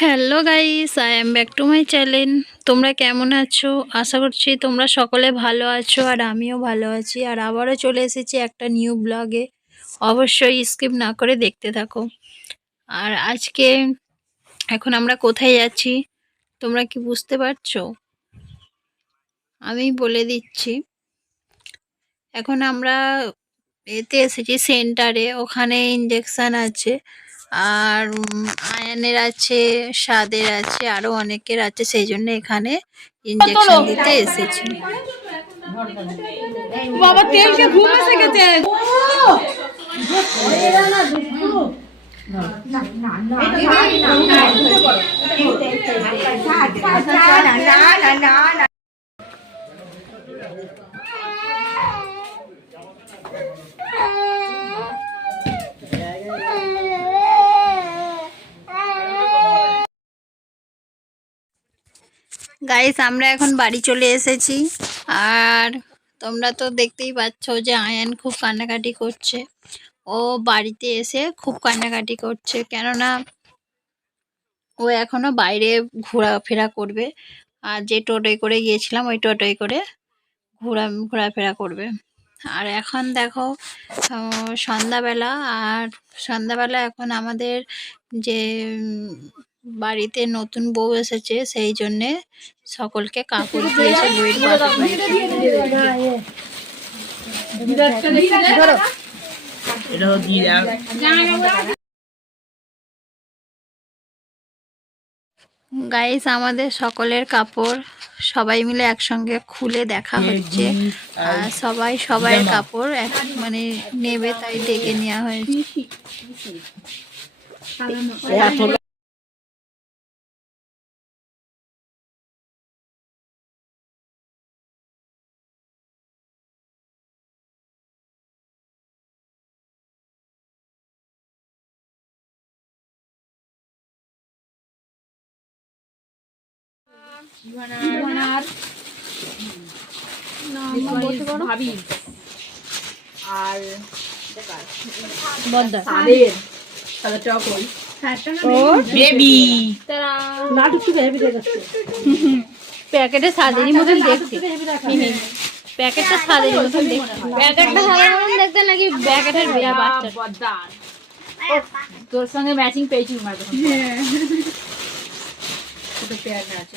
Hello guys I am back to my channel তোমরা কেমন আছো? আশা করছি তোমরা সকলে ভালো আছো আর আমিও ভালো আছি। আর আবারও চলে এসেছি একটা নিউ ব্লগে অবশ্যই স্কিপ না করে দেখতে থাকো। আর আজকে এখন আমরা কোথায় যাচ্ছি, তোমরা কি বুঝতে পারছ? আমি বলে দিচ্ছি। এখন আমরা এতে এসেছি সেন্টারে ওখানে ইঞ্জেকশান আছে। আর আয়ানের আছে স্বাদের আছে আরও অনেকের আছে সেই জন্য এখানে ইঞ্জেকশন দিতে এসেছি বাবা তেলকে ঘুম এসে গেছে গাইস আমরা এখন বাড়ি চলে এসেছি। আর তোমরা তো দেখতেই পাচ্ছ যে আয়ান খুব কান্নাকাটি করছে। ও বাড়িতে এসে খুব কান্নাকাটি করছে। কেননা ও এখনও বাইরে ঘোরাফেরা করবে। আর যে টোটোয় করে গিয়েছিলাম, ওই টোটোয় করে ঘোরা, ঘোরাফেরা করবে। আর এখন দেখো সন্ধ্যাবেলা, আর সন্ধ্যাবেলা এখন আমাদের যে বাড়িতে নতুন বউ এসেছে সেই জন্যে সকলকে কাপড় দিয়েছে বইয়ের গাইস আমাদের সকলের কাপড় সবাই মিলে একসঙ্গে খুলে দেখা হচ্ছে। আর সবাই সবাই কাপড় এক মানে নেবে তাই ডেকে নেওয়া হয়েছে। ভাবি। আর সাদের সাদের প্যাকেটে সাদেরই মতন দেখতে। প্যাকেটটা সাদেরই মতন দেখতে। প্যাকেটটা সাদের মতন দেখতে নাকি প্যাকেটের বিয়া বাচ্চা তোর সঙ্গে ম্যাচিং পেয়েছি মার ছোট আছে।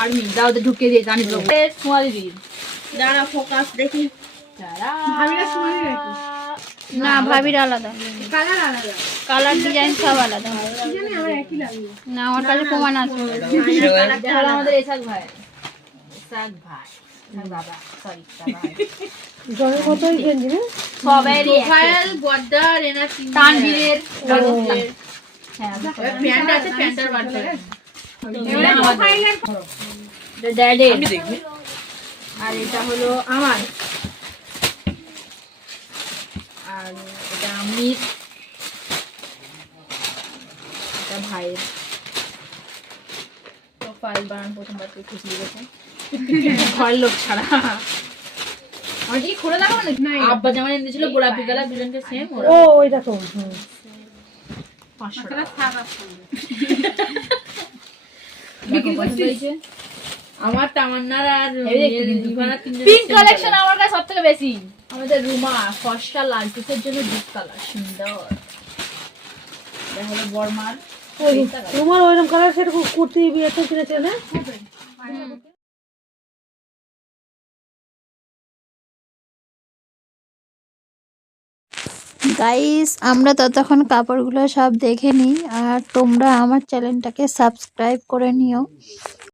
আর্মি দাও তো ঢুকে দিয়ে জানি লোক সোয়া দিদি। দাঁড়া ফোকাস দেখি। না ভাবির আলাদা। কালার আলাদা। কালার ডিজাইন সব আলাদা। না আমার কাছে প্রমাণ আছে। আমাদের এসাক ভাই। এসাক ভাই বাবা সরি সবাইরই ফাইল বড্ডা রেনা তিন তানভীরের হ্যাঁ প্যান্ট আছে প্যান্টার ড্যাডের আর এটা হলো আমার। আর এটা আমির। এটা ভাইয়ের। তো ফাইল বানান প্রথমবার তুই খুশি গেছে ঘরের লোক ছাড়া। আমার খুলে দেখাবো না আব্বা যেমন এনেছিল গোলাপি কালার দুজনকে সেম ও ওইটা তো পাঁচশো টাকা। দেখো? আমার তামান্নার আর পিঙ্ক কালেকশন আমার কাছে সব থেকে বেশি। আমাদের রুমা ফর্সা লাল টুকের জন্য ডিপ কালার সুন্দর। দেখা হলো বর্মার তোমার ওইরকম কালার সেরকম কুর্তি বিয়েতে কিনেছে না? গাইস আমরা ততক্ষণ কাপড়গুলো সব দেখে নিই আর তোমরা আমার চ্যানেলটাকে সাবস্ক্রাইব করে নিও।